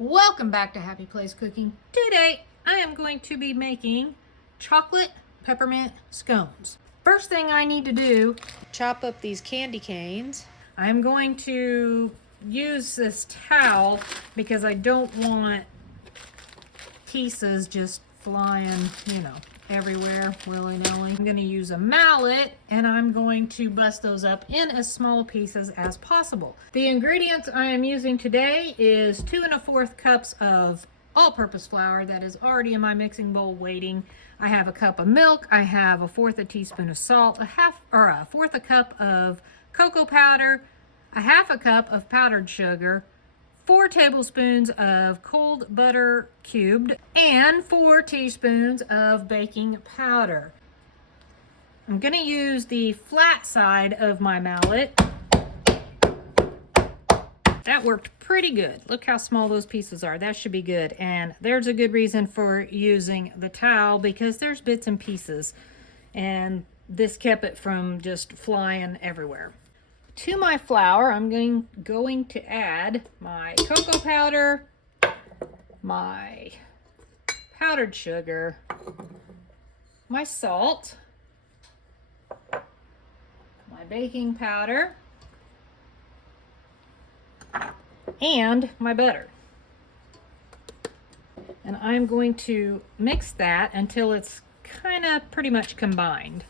Welcome back to Happy Place Cooking. Today I am going to be making chocolate peppermint scones. First thing I need to do, chop up these candy canes. I'm going to use this towel because I don't want pieces just flying, everywhere willy-nilly. I'm going to use a mallet and I'm going to bust those up in as small pieces as possible. The ingredients I am using today is 2 1/4 cups of all-purpose flour that is already in my mixing bowl waiting. I have a cup of milk. I have 1/4 teaspoon of salt, a 1/4 cup of cocoa powder, a 1/2 cup of powdered sugar, 4 tablespoons of cold butter cubed, and 4 teaspoons of baking powder. I'm going to use the flat side of my mallet. That worked pretty good. Look how small those pieces are. That should be good. And there's a good reason for using the towel because there's bits and pieces. And this kept it from just flying everywhere. To my flour, I'm going to add my cocoa powder, my powdered sugar, my salt, my baking powder, and my butter. And I'm going to mix that until it's kind of pretty much combined.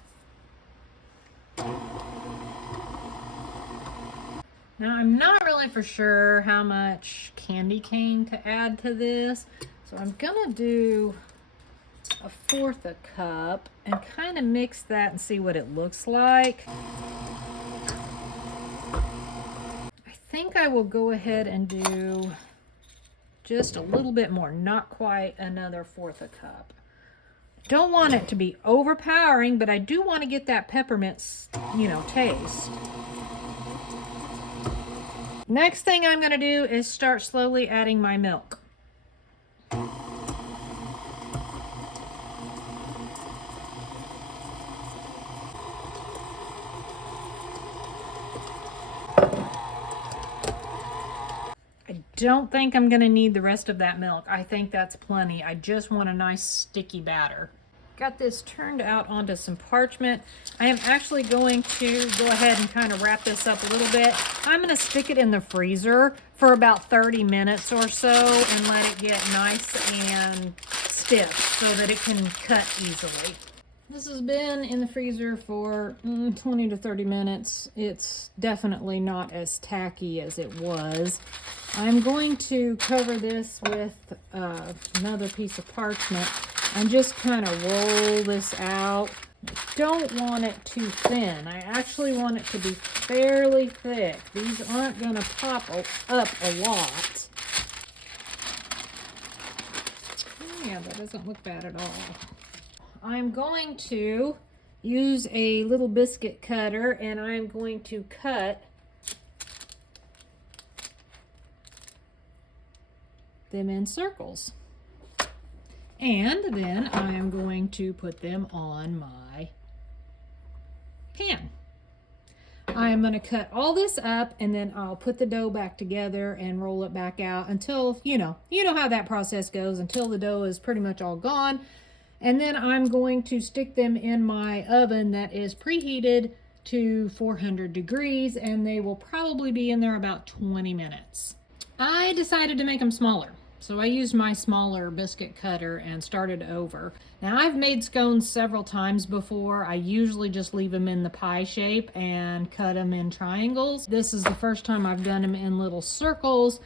Now, I'm not really for sure how much candy cane to add to this, so I'm gonna do 1/4 cup and kind of mix that and see what it looks like. I think I will go ahead and do just a little bit more, not quite another 1/4 cup. Don't want it to be overpowering, but I do want to get that peppermint, taste. Next thing I'm going to do is start slowly adding my milk. I don't think I'm going to need the rest of that milk. I think that's plenty. I just want a nice sticky batter. Got this turned out onto some parchment. I am actually going to go ahead and kind of wrap this up a little bit. I'm going to stick it in the freezer for about 30 minutes or so and let it get nice and stiff so that it can cut easily. This has been in the freezer for 20 to 30 minutes. It's definitely not as tacky as it was. I'm going to cover this with another piece of parchment and just kind of roll this out. Don't want it too thin. I actually want it to be fairly thick. These aren't going to pop up a lot. Yeah, that doesn't look bad at all. I'm going to use a little biscuit cutter and I'm going to cut them in circles. And then I am going to put them on my pan. I am going to cut all this up and then I'll put the dough back together and roll it back out until, you know how that process goes, until the dough is pretty much all gone. And then I'm going to stick them in my oven that is preheated to 400 degrees and they will probably be in there about 20 minutes. I decided to make them smaller. So I used my smaller biscuit cutter and started over. Now I've made scones several times before. I usually just leave them in the pie shape and cut them in triangles. This is the first time I've done them in little circles.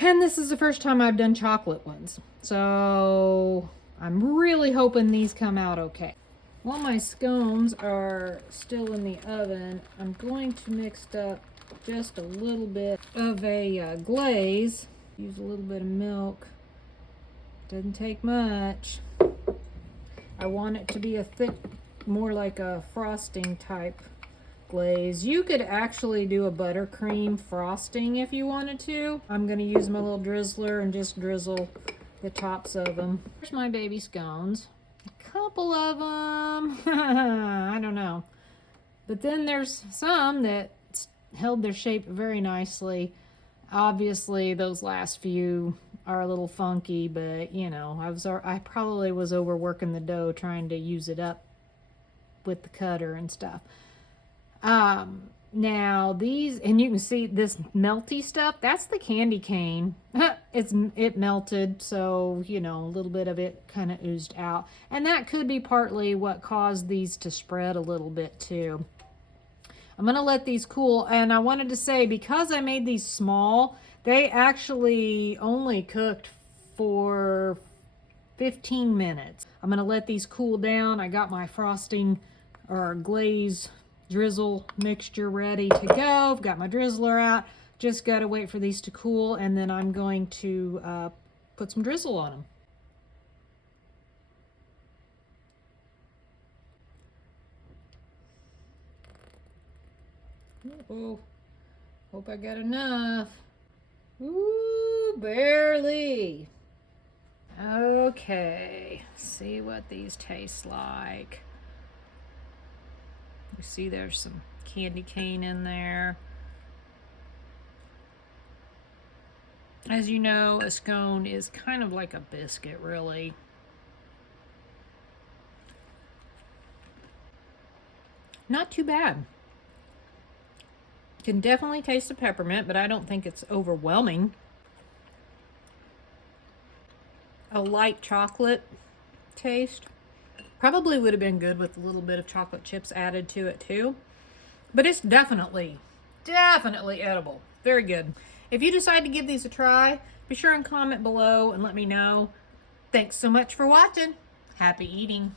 And this is the first time I've done chocolate ones. So I'm really hoping these come out okay. While my scones are still in the oven, I'm going to mix up just a little bit of a glaze. Use a little bit of milk. Doesn't take much. I want it to be a thick, more like a frosting type glaze. You could actually do a buttercream frosting if you wanted to. I'm going to use my little drizzler and just drizzle the tops of them. Here's my baby scones. A couple of them, I don't know. But then there's some that held their shape very nicely. Obviously, those last few are a little funky, but you know, I probably was overworking the dough trying to use it up with the cutter and stuff. Now these, and you can see this melty stuff, that's the candy cane. It melted, so you know, a little bit of it kind of oozed out, and that could be partly what caused these to spread a little bit too. I'm gonna let these cool, and I wanted to say, because I made these small, they actually only cooked for 15 minutes. I'm gonna let these cool down. I got my frosting or glaze drizzle mixture ready to go. I've got my drizzler out. Just gotta wait for these to cool, and then I'm going to put some drizzle on them. Oh, hope I got enough. Ooh, barely. Okay, see what these taste like. You see there's some candy cane in there. As you know, a scone is kind of like a biscuit, really. Not too bad. Can definitely taste the peppermint, but I don't think it's overwhelming. A light chocolate taste. Probably would have been good with a little bit of chocolate chips added to it too. But it's definitely edible. Very good. If you decide to give these a try, be sure and comment below and let me know. Thanks so much for watching. Happy eating.